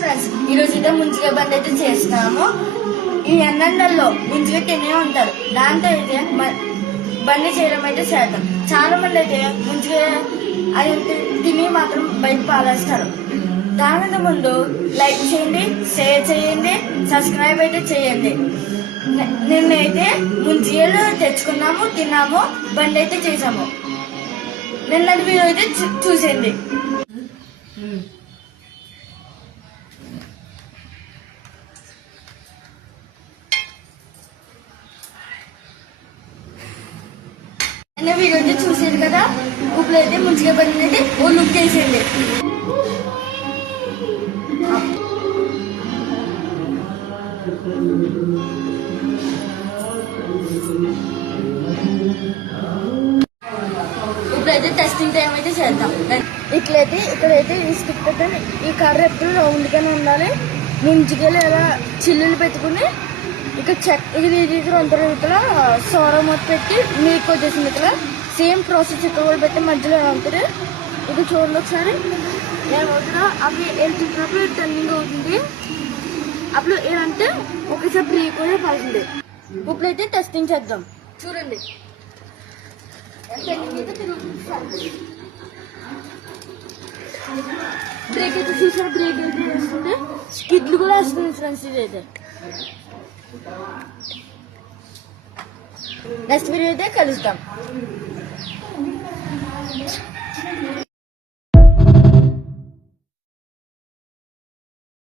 Friends, ఈ రోజు అయితే ముంచుగా బండి అయితే చేస్తున్నాము. ఈ ఎండల్లో ముంచుగా తినే ఉంటారు. దాంతో అయితే బండి చేయడం అయితే చేద్దాం. చాలా మంది అయితే ముంచుగా అది తిని మాత్రం బయట పాలేస్తారు. దాని ముందు లైక్ చేయండి, షేర్ చేయండి, సబ్స్క్రైబ్ అయితే చేయండి. నిన్నైతే ముంచిగలు తెచ్చుకున్నాము, తిన్నాము, బండి అయితే చేసాము. నిన్నటి వీడియో అయితే చూసేయండి. నిన్న వీడియో అయితే చూసేది కదా. ఇప్పుడైతే ముంచిగా బండి అయితే ఓ లుక్ వేసేయండి. ఇప్పుడైతే టెస్టింగ్ టైం అయితే చేద్దాం. ఇక్కడైతే ఈ స్టిక్ పెట్టి ఈ కర్ర ఎప్పుడు రౌండ్ గానే ఉండాలి. ముంచుకెళ్ళి ఇలా చిల్లులు పెట్టుకుని ఇక్కడ ఇది అందరూ ఇక్కడ సోరా మొత్తం పెట్టి నీకు వచ్చేసింది. ఇక్కడ సేమ్ ప్రాసెస్ ఇక్కడ కూడా పెట్టి మధ్యలో ఉంటుంది. ఇది చూడండి ఒకసారి ఏమవుతుందో. అవి వెళ్తున్నప్పుడు టర్నింగ్ అవుతుంది. అప్పుడు ఏంటంటే ఒకసారి బ్రేక్ కూడా పడుతుంది. ఇప్పుడైతే టెస్టింగ్ చేద్దాం. చూడండి బ్రేక్ అయితే చూసారు. బ్రేక్ అయితే వేస్తుంది, స్కిడ్లు కూడా వేస్తుంది ఫ్రెండ్స్. ఇదైతే నెక్స్ట్ వీడియో అయితే కలుస్తాం.